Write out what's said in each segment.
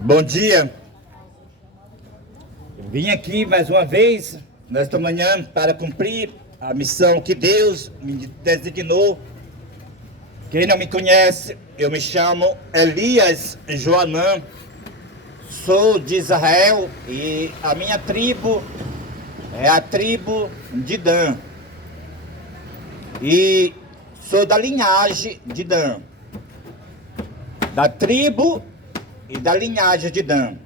Bom dia. Eu vim aqui mais uma vez, nesta manhã, para cumprir a missão que Deus me designou. Quem não me conhece, eu me chamo Elias Joanã, sou de Israel e a minha tribo é a tribo de Dan. E sou da linhagem de Dan, da tribo e da linhagem de Dan.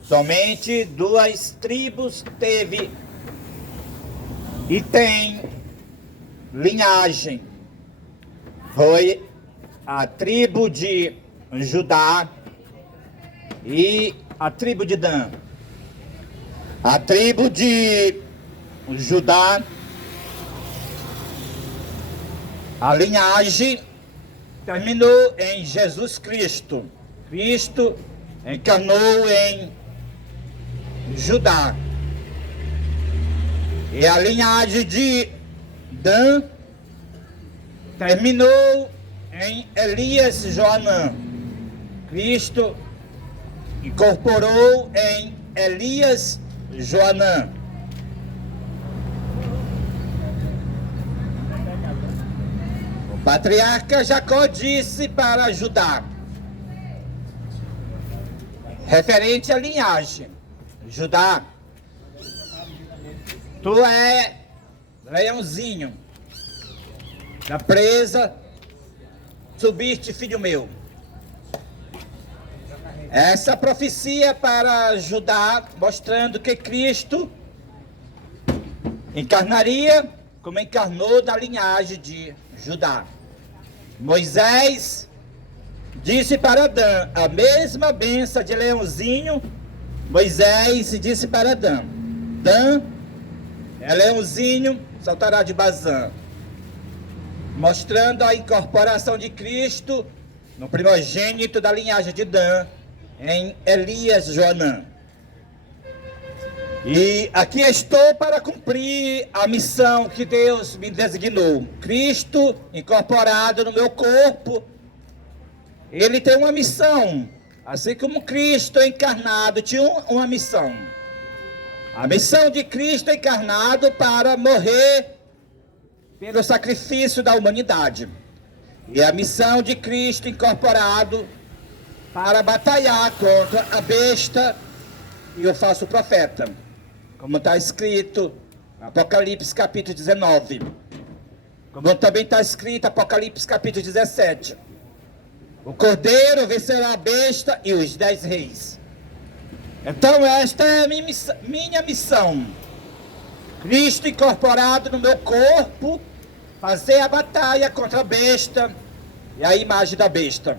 Somente duas tribos teve e tem linhagem. Foi a tribo de Judá e a tribo de Dan. A tribo de Judá, a linhagem terminou em Jesus Cristo. Cristo encarnou em Judá. E a linhagem de Dan terminou em Elias Joanã. Cristo incorporou em Elias Joanã. O patriarca Jacó disse para Judá, referente à linhagem: Judá, tu é leãozinho da presa, subiste, filho meu. Essa profecia para Judá, mostrando que Cristo encarnaria como encarnou da linhagem de Judá. Moisés disse para Dan a mesma benção de leãozinho. Moisés disse para Dan: Dan é leãozinho, saltará de Bazã, mostrando a incorporação de Cristo no primogênito da linhagem de Dan, em Elias Joanã. E aqui estou para cumprir a missão que Deus me designou. Cristo incorporado no meu corpo, ele tem uma missão, assim como Cristo encarnado tinha uma missão. A missão de Cristo encarnado para morrer pelo sacrifício da humanidade. E a missão de Cristo incorporado para batalhar contra a besta e o falso profeta, como está escrito Apocalipse capítulo 19, como também está escrito Apocalipse capítulo 17. O cordeiro vencerá a besta e os 10 reis. Então esta é a minha missão. Cristo incorporado no meu corpo, fazer a batalha contra a besta e a imagem da besta.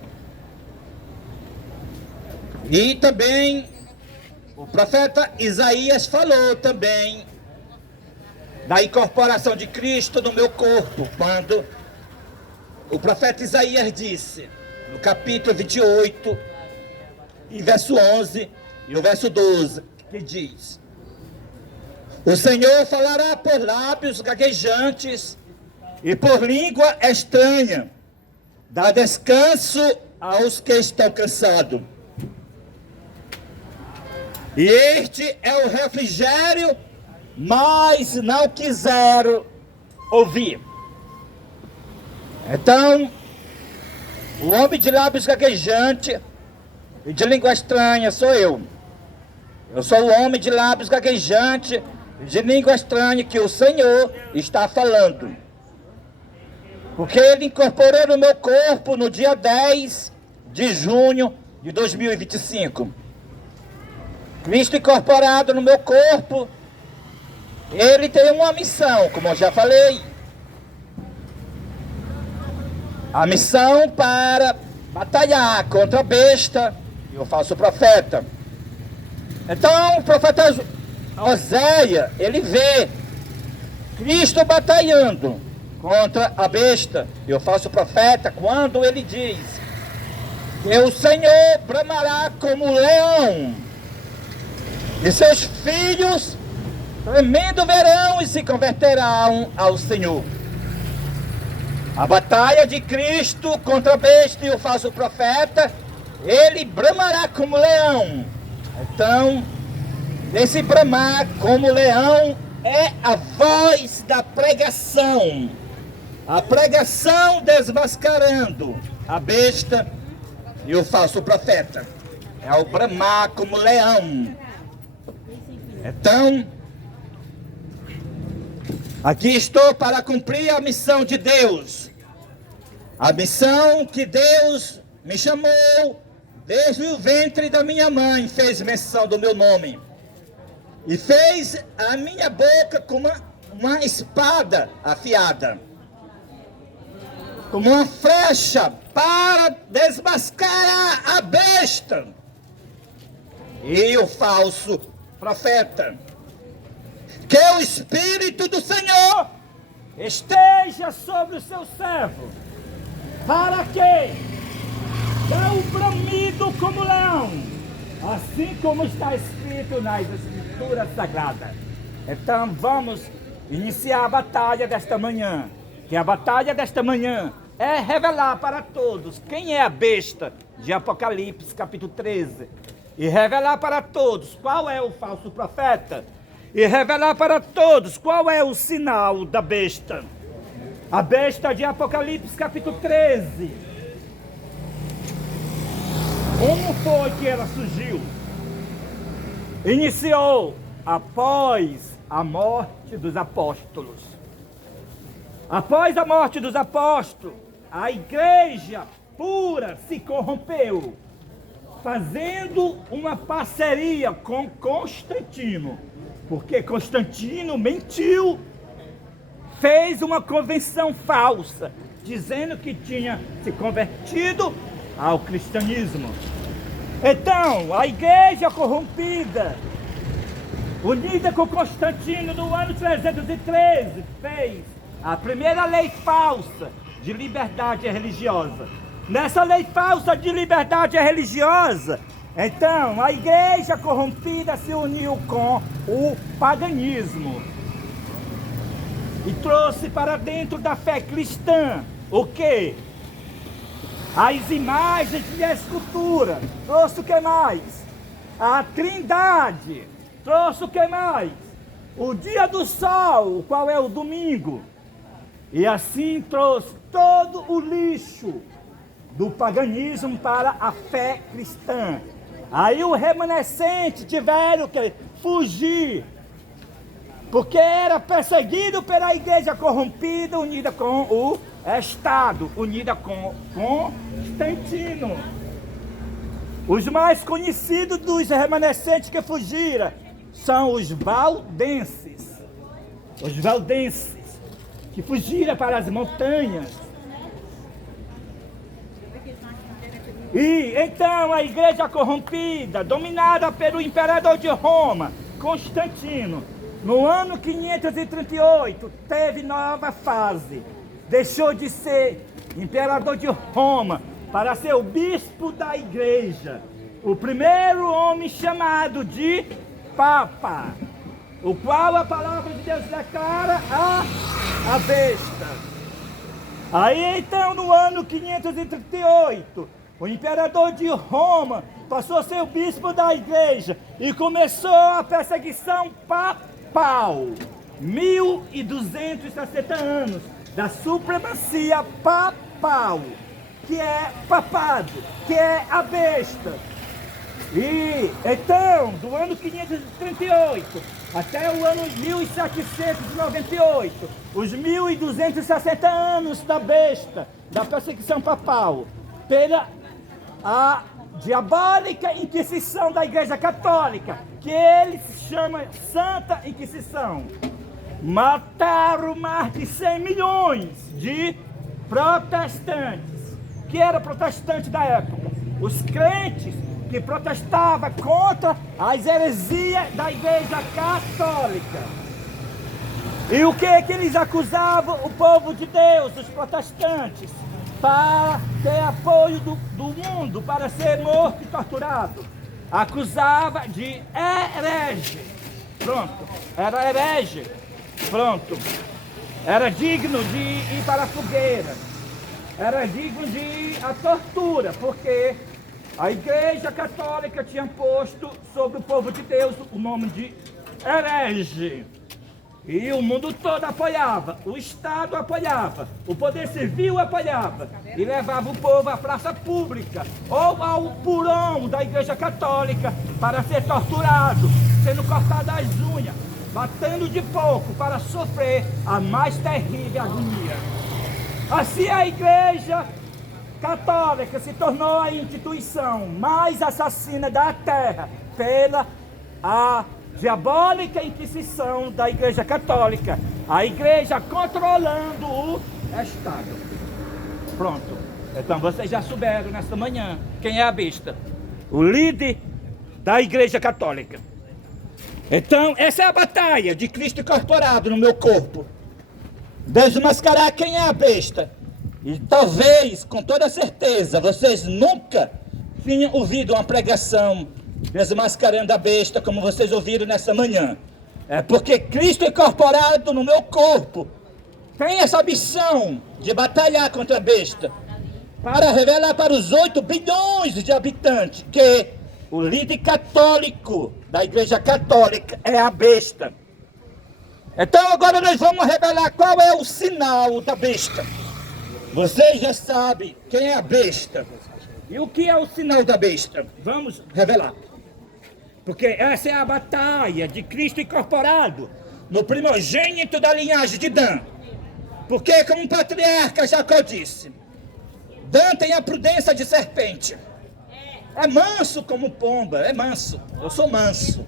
E também o profeta Isaías falou também da incorporação de Cristo no meu corpo, quando o profeta Isaías disse, no capítulo 28, e verso 11 e o verso 12, que diz: o Senhor falará por lábios gaguejantes e por língua estranha, dá descanso aos que estão cansados. E este é o refrigério, mas não quiseram ouvir. Então, o homem de lábios gaguejantes e de língua estranha sou eu. Eu sou o homem de lábios gaguejantes e de língua estranha que o Senhor está falando. Porque Ele incorporou no meu corpo no dia 10 de junho de 2025. Cristo incorporado no meu corpo, Ele tem uma missão, como eu já falei. A missão para batalhar contra a besta e o falso profeta. Então o profeta Oséias, ele vê Cristo batalhando contra a besta e o falso profeta, quando ele diz que o Senhor bramará como leão, e seus filhos tremendo verão e se converterão ao Senhor. A batalha de Cristo contra a besta e o falso profeta ele bramará como leão. Então, esse bramar como leão é a voz da pregação. A pregação desmascarando a besta e o falso profeta. É o bramar como leão. Então, aqui estou para cumprir a missão de Deus. A missão que Deus me chamou desde o ventre da minha mãe, fez menção do meu nome. E fez a minha boca como uma espada afiada, como uma flecha para desmascarar a besta e o falso profeta. Que o Espírito do Senhor esteja sobre o seu servo, para que dê um bramido como leão, assim como está escrito nas Escrituras Sagradas. Então vamos iniciar a batalha desta manhã, que a batalha desta manhã é revelar para todos quem é a besta de Apocalipse capítulo 13, e revelar para todos qual é o falso profeta, e revelar para todos qual é o sinal da besta. A besta de Apocalipse capítulo 13. Como foi que ela surgiu? Iniciou após a morte dos apóstolos. Após a morte dos apóstolos, a igreja pura se corrompeu, fazendo uma parceria com Constantino, porque Constantino mentiu, fez uma convenção falsa, dizendo que tinha se convertido ao cristianismo. Então, a igreja corrompida, unida com Constantino no ano 313, fez a primeira lei falsa de liberdade religiosa. Nessa lei falsa de liberdade religiosa, então, a igreja corrompida se uniu com o paganismo e trouxe para dentro da fé cristã o quê? As imagens de escultura. Trouxe o que mais? A Trindade. Trouxe o que mais? O dia do sol, qual é o domingo. E assim trouxe todo o lixo do paganismo para a fé cristã. Aí o remanescente tiveram que fugir, porque era perseguido pela igreja corrompida, unida com o Estado, unida com Constantino. Os mais conhecidos dos remanescentes que fugiram são os valdenses. Os valdenses, que fugiram para as montanhas. E então a igreja corrompida, dominada pelo imperador de Roma, Constantino, no ano 538, teve nova fase. Deixou de ser imperador de Roma para ser o bispo da igreja. O primeiro homem chamado de Papa, o qual a palavra de Deus declara a besta. Aí então no ano 538, o imperador de Roma passou a ser o bispo da igreja e começou a perseguição papal. 1260 anos da supremacia papal, que é papado, que é a besta. E então, do ano 538 até o ano 1798, os 1260 anos da besta, da perseguição papal, pela a diabólica Inquisição da Igreja Católica, que ele se chama Santa Inquisição. Mataram mais de 100 milhões de protestantes, que eram protestantes da época, os crentes que protestavam contra as heresias da Igreja Católica. E o que eles acusavam o povo de Deus, os protestantes? Para ter apoio do mundo, para ser morto e torturado. Acusava de herege. Pronto, era herege. Pronto, era digno de ir para a fogueira. Era digno de ir à tortura, porque A Igreja Católica tinha posto sobre o povo de Deus o nome de herege. E o mundo todo apoiava, o Estado apoiava, o poder civil apoiava e levava o povo à praça pública ou ao porão da Igreja Católica para ser torturado, sendo cortado as unhas, batendo de pouco para sofrer a mais terrível agonia. Assim a Igreja Católica se tornou a instituição mais assassina da terra pela a diabólica inquisição da Igreja Católica, a Igreja controlando o Estado. Pronto. Então vocês já souberam nesta manhã quem é a besta, o líder da Igreja Católica. Então essa é a batalha de Cristo incorporado no meu corpo, desmascarar quem é a besta. E talvez, com toda certeza, vocês nunca tinham ouvido uma pregação desmascarando a besta como vocês ouviram nessa manhã. É porque Cristo incorporado no meu corpo tem essa missão de batalhar contra a besta, para revelar para os 8 bilhões de habitantes que o líder católico da Igreja Católica é a besta. Então agora nós vamos revelar qual é o sinal da besta. Vocês já sabem quem é a besta. E o que é o sinal da besta? Vamos revelar. Porque essa é a batalha de Cristo incorporado no primogênito da linhagem de Dan. Porque, como o patriarca Jacó disse, Dan tem a prudência de serpente. É manso como pomba, é manso. Eu sou manso,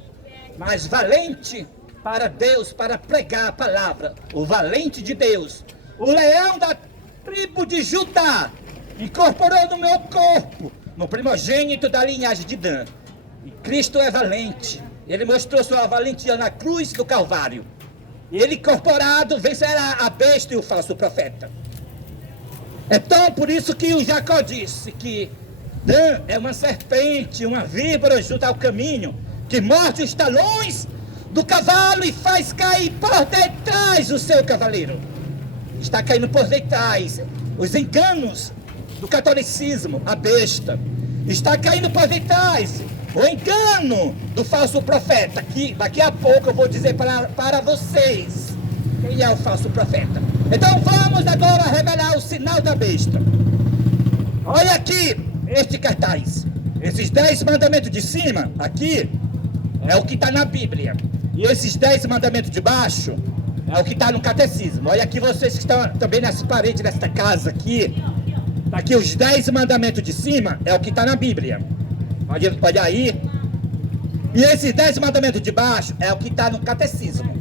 mas valente para Deus, para pregar a palavra. O valente de Deus. O leão da tribo de Judá incorporou no meu corpo, no primogênito da linhagem de Dan. E Cristo é valente. Ele mostrou sua valentia na cruz do Calvário. E ele incorporado vencerá a besta e o falso profeta. Então por isso que o Jacó disse que Dan é uma serpente, uma víbora junto ao caminho, que morde os talões do cavalo e faz cair por detrás o seu cavaleiro. Está caindo por detrás os enganos do catolicismo, a besta. Está caindo por detrás o engano do falso profeta, que daqui a pouco eu vou dizer para vocês quem é o falso profeta. Então vamos agora revelar o sinal da besta. Olha aqui este cartaz. Esses 10 mandamentos de cima, aqui, é o que está na Bíblia. E esses 10 mandamentos de baixo é o que está no catecismo. Olha aqui vocês que estão também nas paredes desta casa aqui. Tá aqui os 10 mandamentos de cima, é o que está na Bíblia. Pode olhar aí. E esses 10 mandamentos de baixo é o que está no catecismo.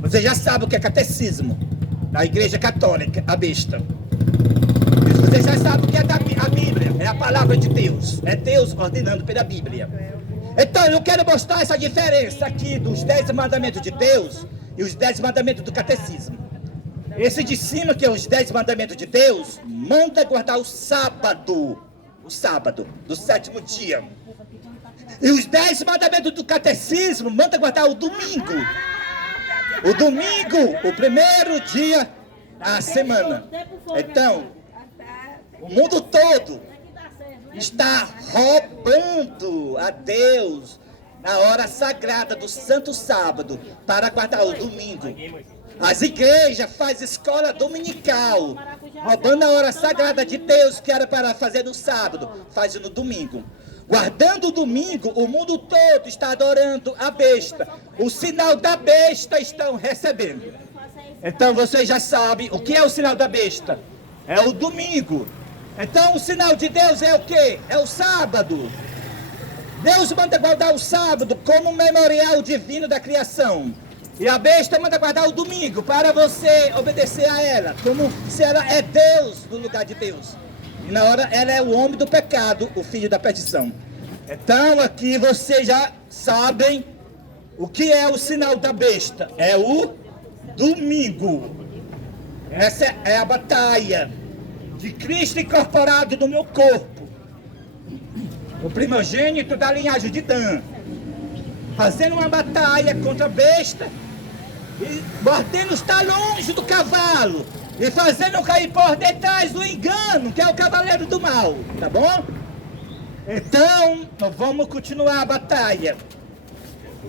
Você já sabe o que é catecismo da Igreja Católica, a besta. Você já sabe o que é a Bíblia, é a palavra de Deus. É Deus ordenando pela Bíblia. Então eu quero mostrar essa diferença aqui dos 10 mandamentos de Deus e os 10 mandamentos do catecismo. Esse de cima, que é os 10 mandamentos de Deus, manda guardar o sábado do 7º dia. E os 10 mandamentos do catecismo manda guardar o domingo. O domingo, o primeiro dia da semana. Então, o mundo todo está roubando a Deus na hora sagrada do Santo Sábado para guardar o domingo. As igrejas fazem escola dominical, roubando a hora sagrada de Deus, que era para fazer no sábado, faz no domingo. Guardando o domingo, o mundo todo está adorando a besta. O sinal da besta estão recebendo. Então vocês já sabem o que é o sinal da besta. É o domingo. Então o sinal de Deus é o quê? É o sábado. Deus manda guardar o sábado como um memorial divino da criação. E a besta manda guardar o domingo para você obedecer a ela, como se ela é Deus no lugar de Deus. E na hora ela é o homem do pecado, o filho da perdição. Então aqui vocês já sabem o que é o sinal da besta. É o domingo. Essa é a batalha de Cristo incorporado no meu corpo. O primogênito da linhagem de Dan. Fazendo uma batalha contra a besta e mordendo os talões do cavalo e fazendo cair por detrás do engano, que é o cavaleiro do mal, tá bom? Então, nós vamos continuar a batalha.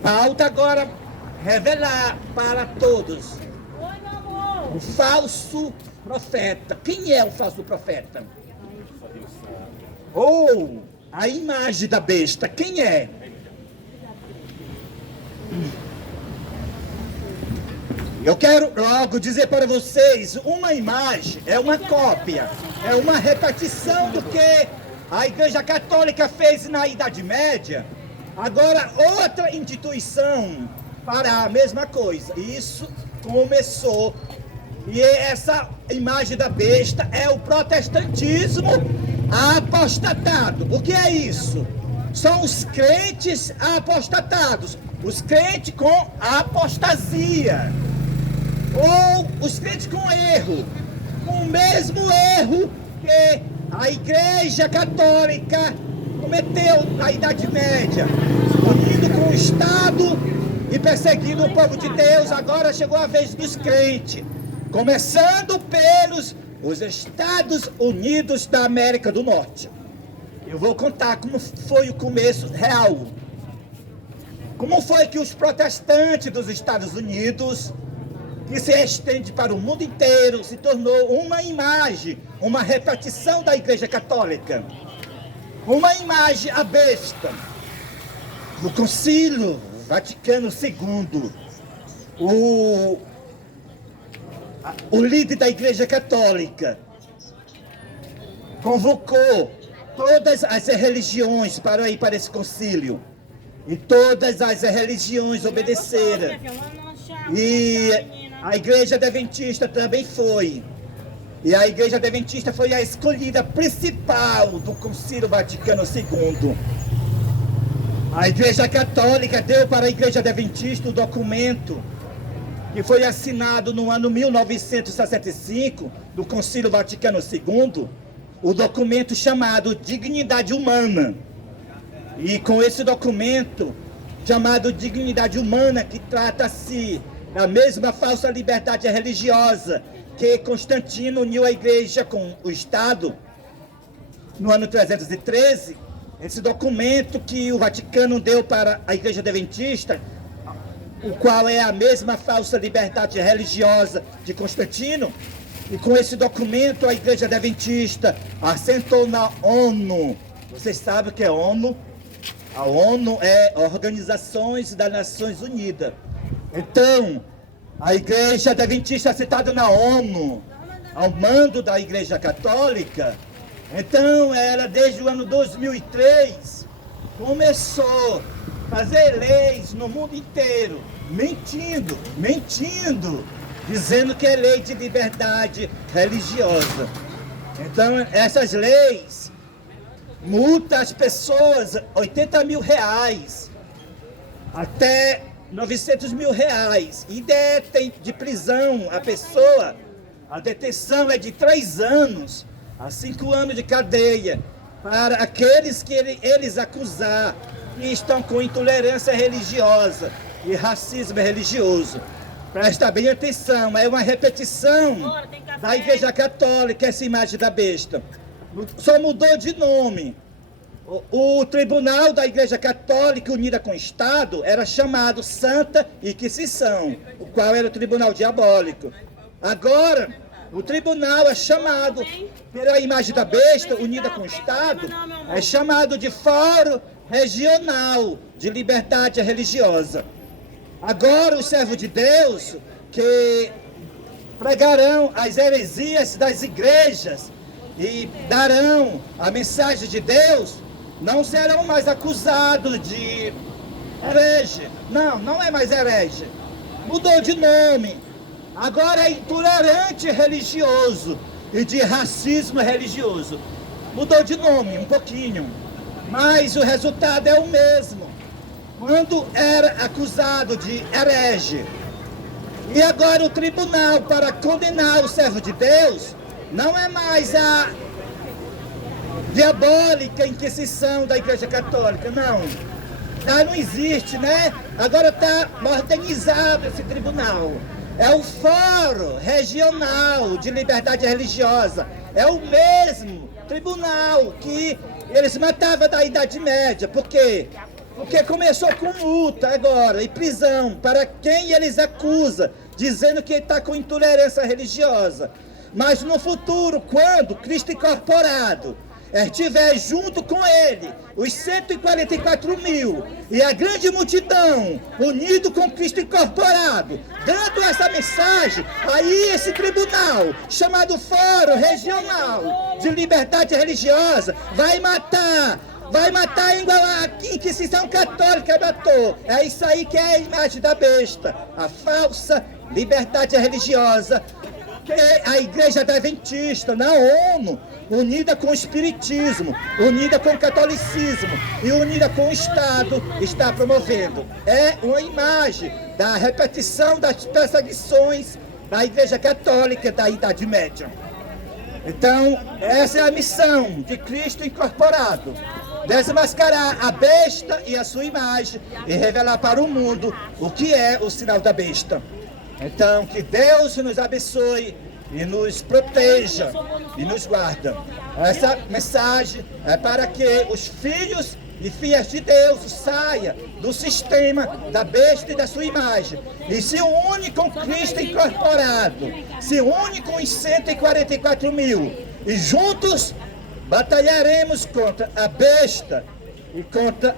Falta agora revelar para todos o falso profeta. Quem é o falso profeta? Ou a imagem da besta. Quem é? Eu quero logo dizer para vocês, uma imagem é uma cópia, é uma repetição do que a Igreja Católica fez na Idade Média. Agora, outra instituição fará a mesma coisa. Isso começou. E essa imagem da besta é o protestantismo apostatado. O que é isso? São os crentes apostatados, os crentes com apostasia, ou os crentes com erro, com o mesmo erro que a Igreja Católica cometeu na Idade Média, unindo com o Estado e perseguindo o povo de Deus. Agora chegou a vez dos crentes, começando pelos os Estados Unidos da América do Norte. Eu vou contar como foi o começo real. Como foi que os protestantes dos Estados Unidos, que se estende para o mundo inteiro, se tornou uma imagem, uma repetição da Igreja Católica. Uma imagem à besta. No Concílio Vaticano II, o líder da Igreja Católica convocou todas as religiões para ir para esse concílio. E todas as religiões obedeceram. E a Igreja Adventista também foi. E a Igreja Adventista foi a escolhida principal do Concílio Vaticano II. A Igreja Católica deu para a Igreja Adventista um documento que foi assinado no ano 1965, do Concílio Vaticano II, o documento chamado Dignidade Humana. E com esse documento, chamado Dignidade Humana, que trata-se da mesma falsa liberdade religiosa que Constantino uniu a Igreja com o Estado, no ano 313, esse documento que o Vaticano deu para a Igreja Adventista, o qual é a mesma falsa liberdade religiosa de Constantino, e com esse documento a Igreja Adventista assentou na ONU. Vocês sabem o que é ONU? A ONU é Organizações das Nações Unidas. Então, a Igreja Adventista assentada na ONU, ao mando da Igreja Católica, então ela desde o ano 2003 começou a fazer leis no mundo inteiro, mentindo, dizendo que é lei de liberdade religiosa. Então essas leis multam as pessoas R$80 mil até R$900 mil, e detém de prisão a pessoa. A detenção é de 3 anos a 5 anos de cadeia para aqueles que eles acusar que estão com intolerância religiosa e racismo religioso. Presta bem atenção, é uma repetição da Igreja Católica, essa imagem da besta. Só mudou de nome. O tribunal da Igreja Católica unida com o Estado era chamado Santa Inquisição, o qual era o tribunal diabólico. Agora, o tribunal é chamado, pela imagem da besta, unida com o Estado, é chamado de Fórum Regional de Liberdade Religiosa. Agora, os servos de Deus, que pregarão as heresias das igrejas e darão a mensagem de Deus, não serão mais acusados de herege. Não é mais herege. Mudou de nome. Agora é intolerante religioso e de racismo religioso. Mudou de nome um pouquinho, mas o resultado é o mesmo. Quando era acusado de herege, e agora o tribunal para condenar o servo de Deus não é mais a diabólica Inquisição da Igreja Católica, não. Não existe, né? Agora está modernizado esse tribunal. É o Fórum Regional de Liberdade Religiosa. É o mesmo tribunal que Eles matavam da Idade Média. Por quê? Porque começou com multa agora e prisão para quem eles acusam, dizendo que está com intolerância religiosa. Mas no futuro, quando Cristo incorporado estiver junto com ele, os 144 mil e a grande multidão unido com Cristo incorporado, dando essa mensagem, aí esse tribunal, chamado Fórum Regional de Liberdade Religiosa, vai matar igual a Inquisição Católica matou. É isso aí que é a imagem da besta, a falsa liberdade religiosa, que a Igreja Adventista, na ONU, unida com o Espiritismo, unida com o Catolicismo e unida com o Estado, está promovendo. É uma imagem da repetição das perseguições da Igreja Católica da Idade Média. Então, essa é a missão de Cristo incorporado: desmascarar a besta e a sua imagem e revelar para o mundo o que é o sinal da besta. Então, que Deus nos abençoe e nos proteja e nos guarda. Essa mensagem é para que os filhos e filhas de Deus saiam do sistema da besta e da sua imagem e se une com Cristo incorporado, se une com os 144 mil e juntos batalharemos contra a besta e contra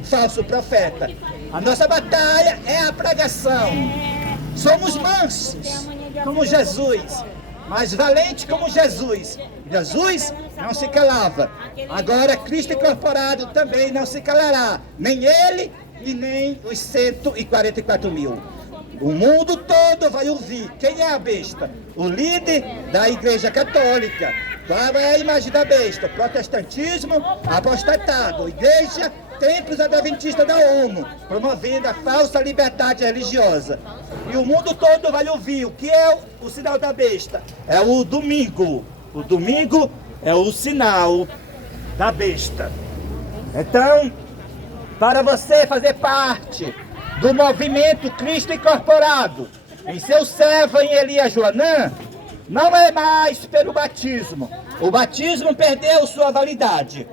o falso profeta. A nossa batalha é a pregação. Somos mansos como Jesus, mas valente como Jesus. Jesus não se calava. Agora Cristo incorporado também não se calará. Nem ele e nem os 144 mil. O mundo todo vai ouvir. Quem é a besta? O líder da Igreja Católica. Qual é a imagem da besta? Protestantismo apostatado. Igreja Templos Adventistas da ONU, promovendo a falsa liberdade religiosa. E o mundo todo vai ouvir. O que é o sinal da besta? É o domingo. O domingo é o sinal da besta. Então, para você fazer parte do movimento Cristo Incorporado, em seu servo em Elias Joanã, não é mais pelo batismo. O batismo perdeu sua validade.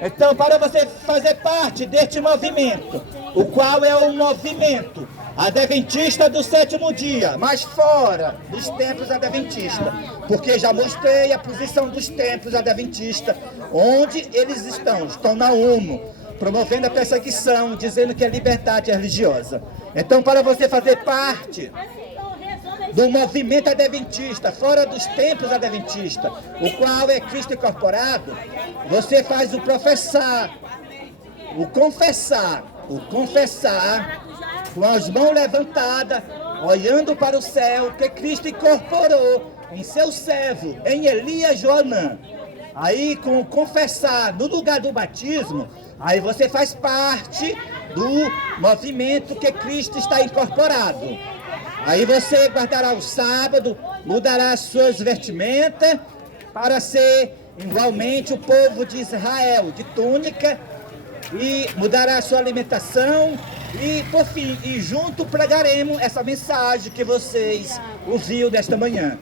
Então, para você fazer parte deste movimento, o qual é um movimento adventista do sétimo dia, mas fora dos templos adventistas, porque já mostrei a posição dos templos adventistas, onde eles estão na ONU, promovendo a perseguição, dizendo que é liberdade religiosa. Então, para você fazer parte do movimento adventista, fora dos templos adventistas, o qual é Cristo incorporado, você faz o professar, o confessar, com as mãos levantadas, olhando para o céu, que Cristo incorporou em seu servo, em Elias Joanã. Aí, com o confessar no lugar do batismo, aí você faz parte do movimento que Cristo está incorporado. Aí você guardará o sábado, mudará as suas vestimentas para ser igualmente o povo de Israel, de túnica, e mudará a sua alimentação e, por fim, e junto pregaremos essa mensagem que vocês ouviram nesta manhã.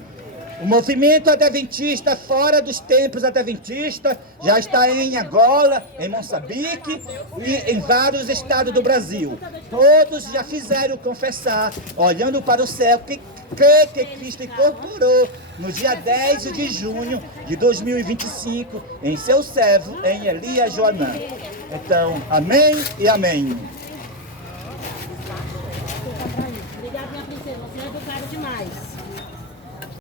O movimento adventista fora dos templos adventistas já está em Angola, em Moçambique e em vários estados do Brasil. Todos já fizeram confessar, olhando para o céu, que Cristo incorporou no dia 10 de junho de 2025 em seu servo, em Elias Joanã. Então, amém e amém. Obrigada, minha princesa. Você é educada demais.